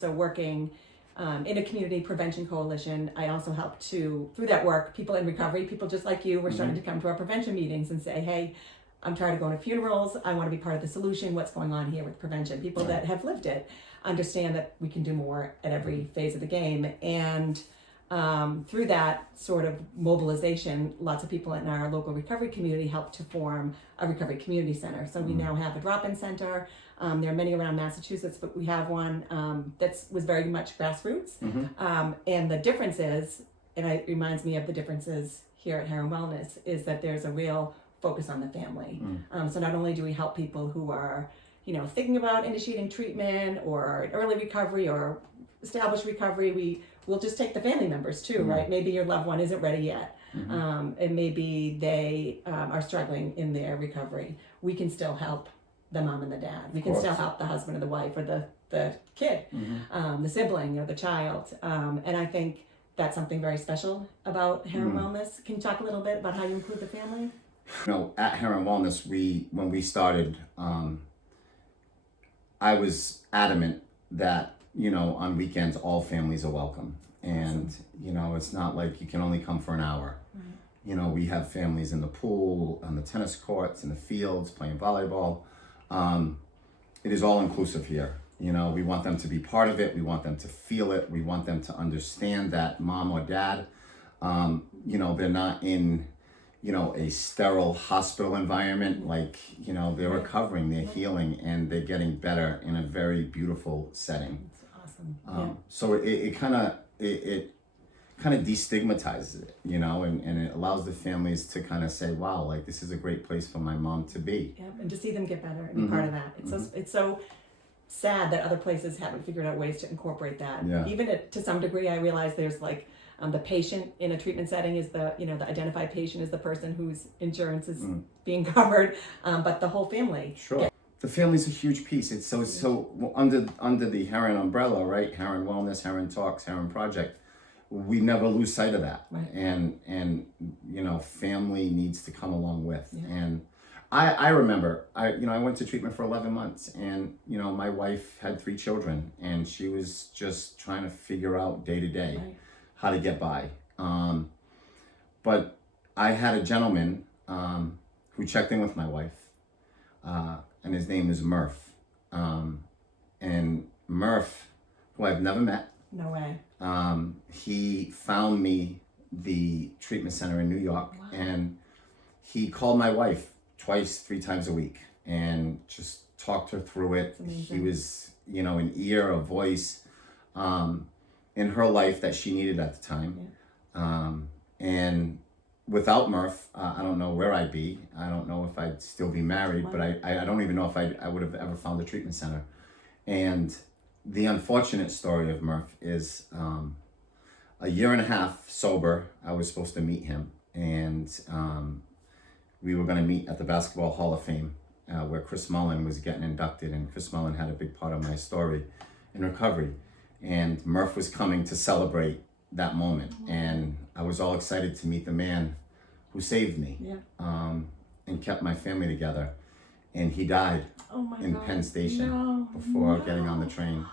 So working in a community prevention coalition, I also help through that work, people in recovery, people just like you, were starting to come to our prevention meetings and say, hey, I'm tired of going to funerals. I want to be part of the solution. What's going on here with prevention? People that have lived it understand that we can do more at every phase of the game. And through that sort of mobilization, lots of people in our local recovery community helped to form a recovery community center. So we now have a drop-in center. There are many around Massachusetts, but we have one that was very much grassroots. And the difference is, and it reminds me of the differences here at HerrenWellness, is that there's a real focus on the family. So not only do we help people who are, thinking about initiating treatment or early recovery or established recovery, we'll just take the family members too, right? Maybe your loved one isn't ready yet. And maybe they are struggling in their recovery. We can still help the mom and the dad. We can still help the husband or the wife or the kid, the sibling or the child. And I think that's something very special about HerrenWellness. Can you talk a little bit about how you include the family? At HerrenWellness, when we started, I was adamant that, on weekends, all families are welcome. And, it's not like you can only come for an hour. We have families in the pool, on the tennis courts, in the fields, playing volleyball. It is all inclusive here. We want them to be part of it. We want them to feel it. We want them to understand that mom or dad, they're not in, a sterile hospital environment. Like, they're recovering, they're healing, and they're getting better in a very beautiful setting. That's awesome. So it kind of destigmatizes it, and it allows the families to kind of say, wow, like, this is a great place for my mom to be. And to see them get better and be part of that. It's so sad that other places haven't figured out ways to incorporate that. Even to some degree, I realize there's like the patient in a treatment setting is the identified patient is the person whose insurance is being covered, but the whole family. The family's a huge piece. It's so under the Herren Umbrella, right? HerrenWellness, HerrenTalks, HerrenProject. We never lose sight of that. And family needs to come along with. And I remember, I went to treatment for 11 months, and, my wife had 3 children, and she was just trying to figure out day to day how to get by. But I had a gentleman who checked in with my wife, and his name is Murph. And Murph, who I've never met. No way. He found me the treatment center in New York, and he called my wife 2-3 times a week and just talked her through it. He was, an ear, a voice in her life that she needed at the time. And without Murph, I don't know where I'd be. I don't know if I'd still be married, but I don't even know if I would have ever found a treatment center. And the unfortunate story of Murph is a year and a half sober, I was supposed to meet him. And we were going to meet at the Basketball Hall of Fame, where Chris Mullin was getting inducted. And Chris Mullin had a big part of my story in recovery. And Murph was coming to celebrate that moment. And I was all excited to meet the man who saved me and kept my family together. And he died in Penn Station before getting on the train.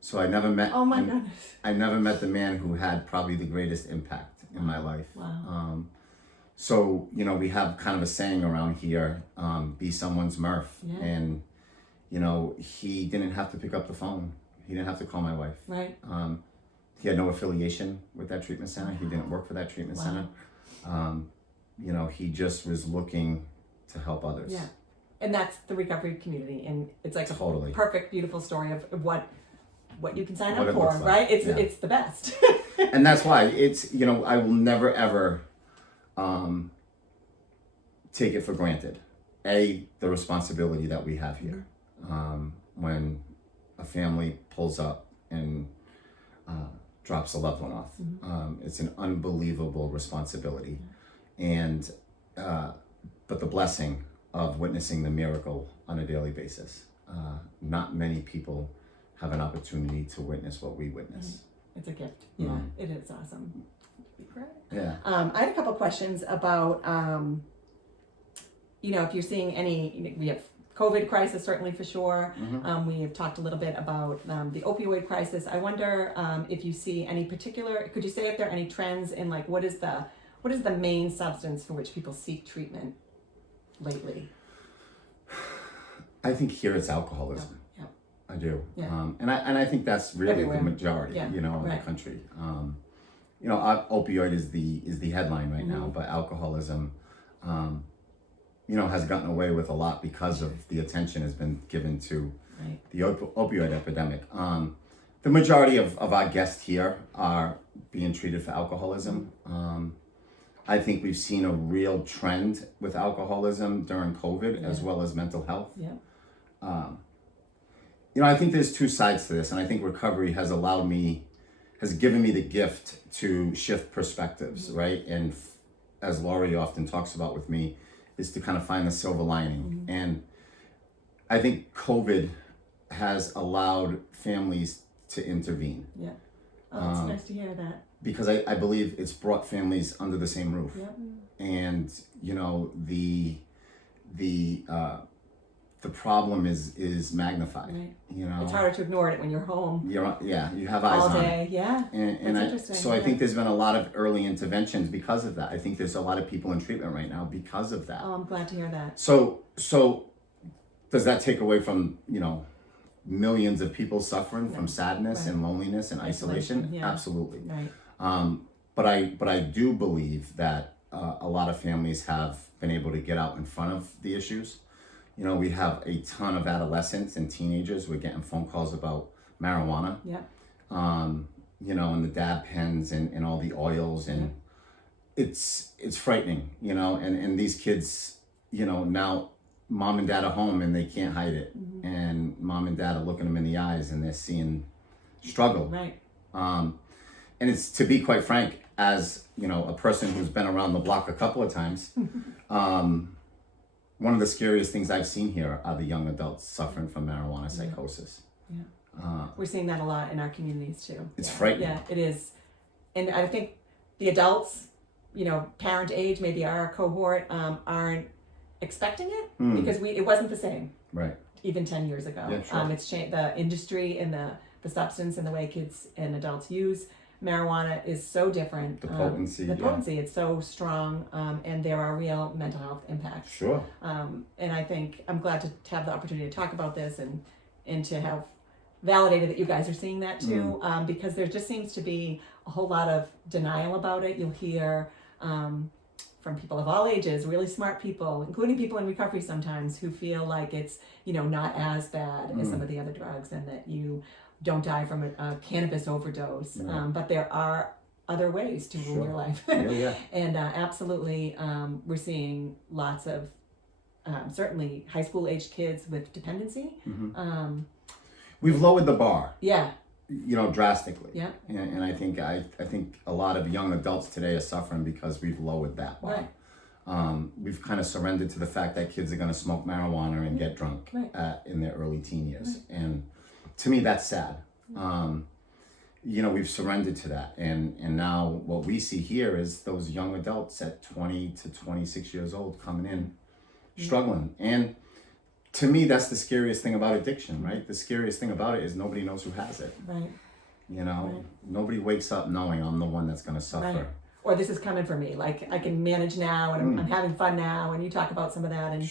So I never met. I never met the man who had probably the greatest impact in my life. So we have kind of a saying around here: "Be someone's Murph." And he didn't have to pick up the phone. He didn't have to call my wife. He had no affiliation with that treatment center. He didn't work for that treatment center. He just was looking to help others. And that's the recovery community, and it's like a perfect, beautiful story of what you can sign up for, right? It's the best. And that's why it's I will never ever take it for granted. The responsibility that we have here when a family pulls up and drops a loved one off. It's an unbelievable responsibility, and but the blessing of witnessing the miracle on a daily basis. Not many people have an opportunity to witness what we witness. It's a gift. It is awesome. I had a couple questions about, if you're seeing any, we have COVID crisis, certainly for sure. We have talked a little bit about the opioid crisis. I wonder if you see any particular, could you say if there are any trends in like what is the main substance for which people seek treatment lately? I think here it's alcoholism. Yeah. I do. Yeah. And I think that's really Everywhere. the majority, Yeah. in Right. the country. Opioid is the headline right now, but alcoholism, has gotten away with a lot because of the attention has been given to Right. the opioid epidemic. The majority of our guests here are being treated for alcoholism. I think we've seen a real trend with alcoholism during COVID as well as mental health. Yeah. I think there's two sides to this, and I think recovery has given me the gift to shift perspectives, right? And as Laurie often talks about with me, is to kind of find the silver lining. And I think COVID has allowed families to intervene. Yeah. Oh, it's nice to hear that. Because I believe it's brought families under the same roof. Yeah. And, the problem is magnified. Right. It's harder to ignore it when you're home. You have eyes all on day. it. Yeah. And interesting. So I think there's been a lot of early interventions because of that. I think there's a lot of people in treatment right now because of that. Oh, I'm glad to hear that. So does that take away from, millions of people suffering from sadness and loneliness and isolation? Yeah. Absolutely. Right. But I do believe that a lot of families have been able to get out in front of the issues. We have a ton of adolescents and teenagers. We're getting phone calls about marijuana. Yeah. And the dab pens and all the oils, and it's frightening, and these kids, now mom and dad are home and they can't hide it. And mom and dad are looking them in the eyes and they're seeing struggle. Right. And it's, to be quite frank, as a person who's been around the block a couple of times, one of the scariest things I've seen here are the young adults suffering from marijuana psychosis. Yeah. We're seeing that a lot in our communities too. It's frightening. Yeah, it is. And I think the adults, parent age, maybe our cohort, aren't expecting it because it wasn't the same. Right. Even 10 years ago. Yeah, sure. It's changed. The industry and the substance and the way kids and adults use marijuana is so different. The potency. It's so strong, and there are real mental health impacts. Sure. And I think I'm glad to have the opportunity to talk about this and to have validated that you guys are seeing that too, because there just seems to be a whole lot of denial about it. You'll hear from people of all ages, really smart people, including people in recovery sometimes, who feel like it's, not as bad as some of the other drugs, and that you don't die from a cannabis overdose. But there are other ways to rule your life. And absolutely, we're seeing lots of certainly high school age kids with dependency. We've lowered the bar. Yeah. Drastically. Yeah. And I think a lot of young adults today are suffering because we've lowered that bar. Right. We've kind of surrendered to the fact that kids are going to smoke marijuana and get drunk in their early teen years. Right. And to me, that's sad. We've surrendered to that. And now what we see here is those young adults at 20 to 26 years old coming in, struggling. And to me, that's the scariest thing about addiction, right? The scariest thing about it is nobody knows who has it. Right. Nobody wakes up knowing I'm the one that's going to suffer. Right. Or this is coming for me. Like I can manage now, and I'm having fun now. And you talk about some of that in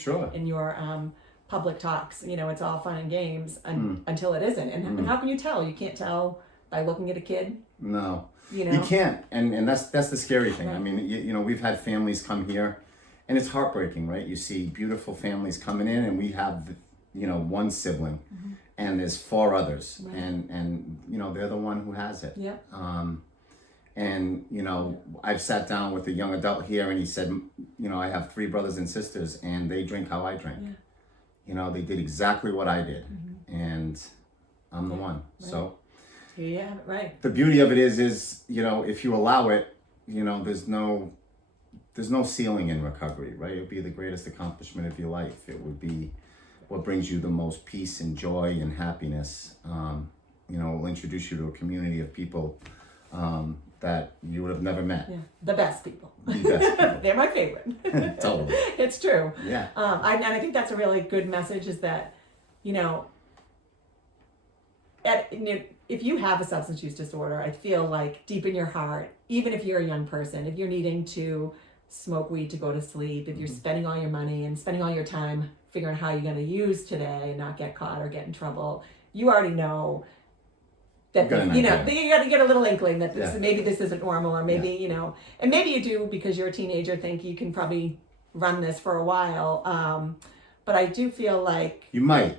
your public talks. It's all fun and games until it isn't. And how can you tell? You can't tell by looking at a kid. No, you can't. And that's the scary thing. Right. I mean, we've had families come here. And it's heartbreaking, right? You see beautiful families coming in, and we have, one sibling, and there's 4 others, right. and they're the one who has it. Yeah. I've sat down with a young adult here, and he said, I have 3 brothers and sisters, and they drink how I drink. Yeah. They did exactly what I did, and I'm the one. Right. So. Yeah. Right. The beauty of it is if you allow it, there's no ceiling in recovery, right? It would be the greatest accomplishment of your life. It would be what brings you the most peace and joy and happiness. It will introduce you to a community of people that that you would have never met. Yeah, the best people. The best people. They're my favorite. Totally. It's true. Yeah. And I think that's a really good message is that, you know, if you have a substance use disorder, I feel like deep in your heart, even if you're a young person, if you're needing to smoke weed to go to sleep, if you're spending all your money and spending all your time figuring out how you're going to use today and not get caught or get in trouble, you already know that you got to get a little inkling that maybe this isn't normal, or maybe you know, and maybe you do because you're a teenager think you can probably run this for a while. But I do feel like you might,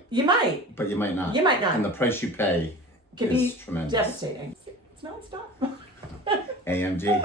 but you might not. You might not, and the price you pay can is be tremendous. Devastating. It's not stop. AMG.